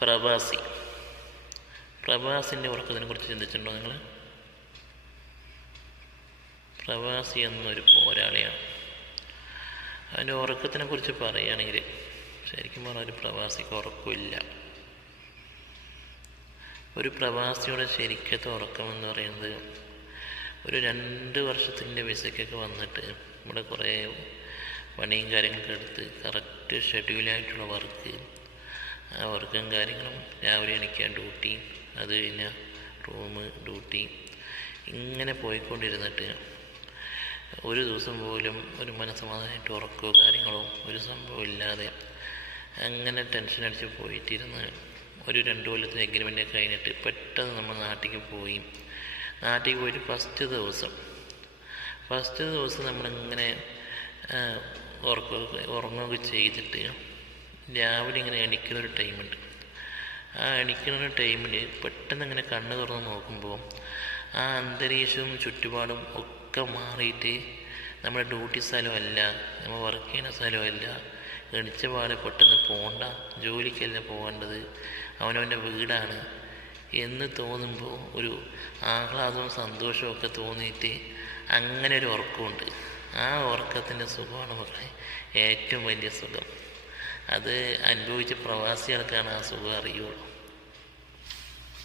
പ്രവാസി. പ്രവാസിൻ്റെ ഉറക്കത്തിനെ കുറിച്ച് ചിന്തിച്ചിട്ടുണ്ടോ നിങ്ങൾ? പ്രവാസി എന്നൊരു പോരാളിയാണ്. അതിൻ്റെ ഉറക്കത്തിനെ കുറിച്ച് പറയുകയാണെങ്കിൽ ശരിക്കും പറഞ്ഞാൽ ഒരു പ്രവാസിക്ക് ഉറക്കമില്ല. ഒരു പ്രവാസിയുടെ ശരിക്കത്തെ ഉറക്കമെന്ന് പറയുന്നത് ഒരു 2 വർഷത്തിൻ്റെ വിസയ്ക്കൊക്കെ വന്നിട്ട് ഇവിടെ കുറേ പണിയും കാര്യങ്ങളൊക്കെ എടുത്ത് കറക്റ്റ് ഷെഡ്യൂളായിട്ടുള്ള വർക്ക്, ആ വർക്കും കാര്യങ്ങളും, രാവിലെ എണീക്കുക, ഡ്യൂട്ടി, അത് കഴിഞ്ഞാൽ റൂം, ഡ്യൂട്ടി, ഇങ്ങനെ പോയിക്കൊണ്ടിരുന്നിട്ട് ഒരു ദിവസം പോലും ഒരു മനസ്സമാധാനമായിട്ട് ഉറക്കമോ കാര്യങ്ങളോ ഒരു സംഭവം ഇല്ലാതെ അങ്ങനെ ടെൻഷൻ അടിച്ച് പോയിട്ടിരുന്ന് ഒരു 2 കൊല്ലത്തിന് എഗ്രിമെൻ്റ് കഴിഞ്ഞിട്ട് പെട്ടെന്ന് നമ്മൾ നാട്ടിലേക്ക് പോയിട്ട് ഫസ്റ്റ് ദിവസം നമ്മളിങ്ങനെ ഉറങ്ങുകയൊക്കെ ചെയ്തിട്ട് രാവിലെ ഇങ്ങനെ എണീക്കുന്നൊരു ടൈമുണ്ട്. ആ എണീക്കുന്ന ടൈമിൽ പെട്ടെന്ന് ഇങ്ങനെ കണ്ണ് തുറന്ന് നോക്കുമ്പോൾ ആ അന്തരീക്ഷവും ചുറ്റുപാടും ഒക്കെ മാറിയിട്ട് നമ്മുടെ ഡ്യൂട്ടി സ്ഥലമല്ല, നമ്മൾ വർക്ക് ചെയ്യുന്ന സ്ഥലമല്ല, എണിച്ച പാടെ പെട്ടെന്ന് പോകണ്ട, ജോലിക്കല്ല പോകേണ്ടത്, അവനവൻ്റെ വീടാണ് എന്ന് തോന്നുമ്പോൾ ഒരു ആഹ്ലാദവും സന്തോഷവും ഒക്കെ തോന്നിയിട്ട് അങ്ങനെ ഒരു ഉറക്കമുണ്ട്. ആ ഉറക്കത്തിൻ്റെ സുഖമാണ് മക്കളെ ഏറ്റവും വലിയ സുഖം. അത് അനുഭവിച്ച പ്രവാസികൾക്കാണ് ആ സുഖം അറിയുള്ളൂ.